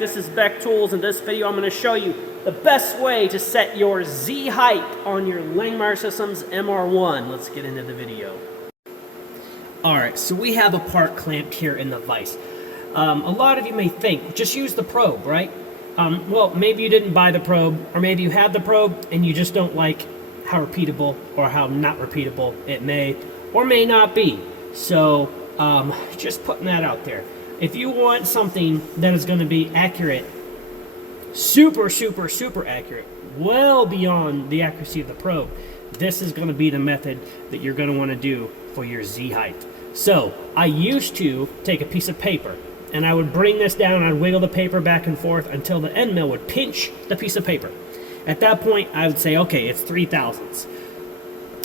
This is Beck Tools. In this video, I'm going to show you the best way to set your Z height on your Langmuir Systems MR-1. Let's get into the video. Alright, so we have a part clamped here in the vise. A lot of you may think, just use the probe, right? Well, maybe you didn't buy the probe, or maybe you have the probe and you just don't like how repeatable or how not repeatable it may or may not be. So, just putting that out there. If you want something that is going to be accurate, super accurate, well beyond the accuracy of the probe, this is going to be the method that you're going to want to do for your Z height. So, I used to take a piece of paper, and I would bring this down, I'd wiggle the paper back and forth until the end mill would pinch the piece of paper. At that point, I would say, okay, it's 3 thousandths.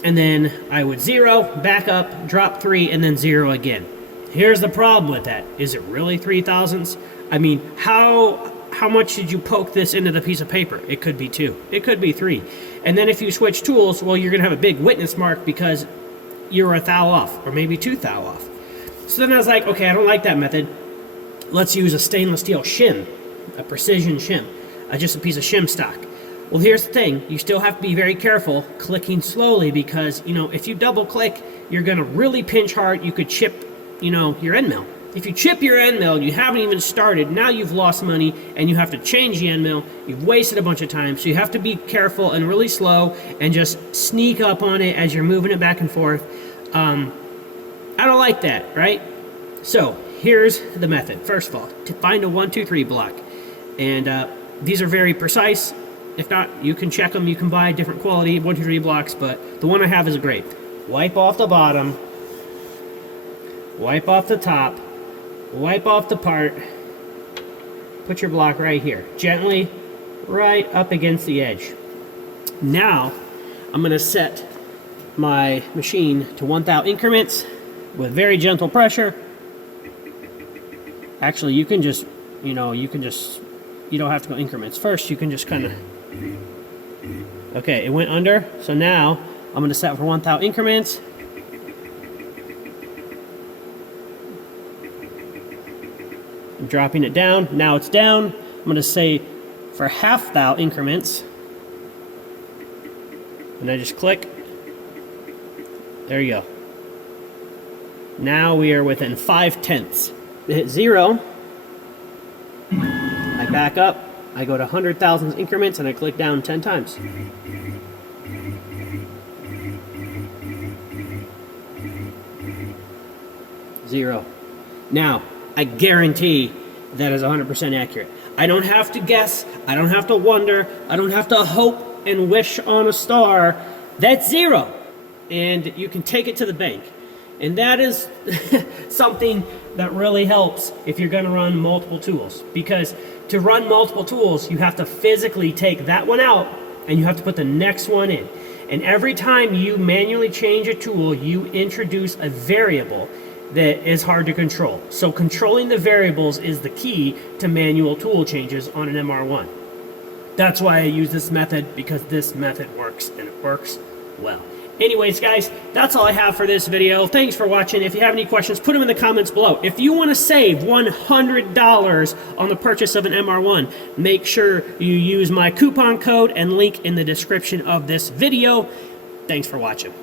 And then I would 0, back up, drop 3, and then 0 again. Here's the problem with that. Is it really 3 thousandths? I mean, how much did you poke this into the piece of paper? It could be 2. It could be 3. And then if you switch tools, well, you're going to have a big witness mark because you're a thou off, or maybe 2 thou off. So then I was like, okay, I don't like that method. Let's use a stainless steel shim, a precision shim, just a piece of shim stock. Well, here's the thing. You still have to be very careful clicking slowly because, you know, if you double click, you're going to really pinch hard. You could chip, you know, your end mill. If you chip your end mill and you haven't even started, now you've lost money and you have to change the end mill. You've wasted a bunch of time. So you have to be careful and really slow and just sneak up on it as you're moving it back and forth. I don't like that, right? So here's the method. First of all, to find a 1, 2, 3 block. And these are very precise. If not, you can check them. You can buy different quality 1, 2, 3 blocks, but the one I have is great. Wipe off the bottom, wipe off the top, wipe off the part, put your block right here, gently right up against the edge. Now, I'm going to set my machine to 1 thou increments with very gentle pressure. Actually, you can just, you don't have to go increments. First, you can just kind of, okay, it went under, so now I'm going to set for 1 thou increments. I'm dropping it down. Now it's down. I'm going to say for ½ thou increments. And I just click. There you go. Now we are within 5/10. Hit 0. I back up. I go to 100 thousandths increments and I click down 10 times. Zero. Now, I guarantee that is 100% accurate. I don't have to guess. I don't have to wonder. I don't have to hope and wish on a star. That's 0. And you can take it to the bank. And that is something that really helps if you're going to run multiple tools. Because to run multiple tools, you have to physically take that one out and you have to put the next one in. And every time you manually change a tool, you introduce a variable that is hard to control. So controlling the variables is the key to manual tool changes on an MR-1. That's why I use this method, because this method works and it works well. Anyways, guys, that's all I have for this video. Thanks for watching. If you have any questions, put them in the comments below. If you want to save $100 on the purchase of an MR-1, make sure you use my coupon code and link in the description of this video. Thanks for watching.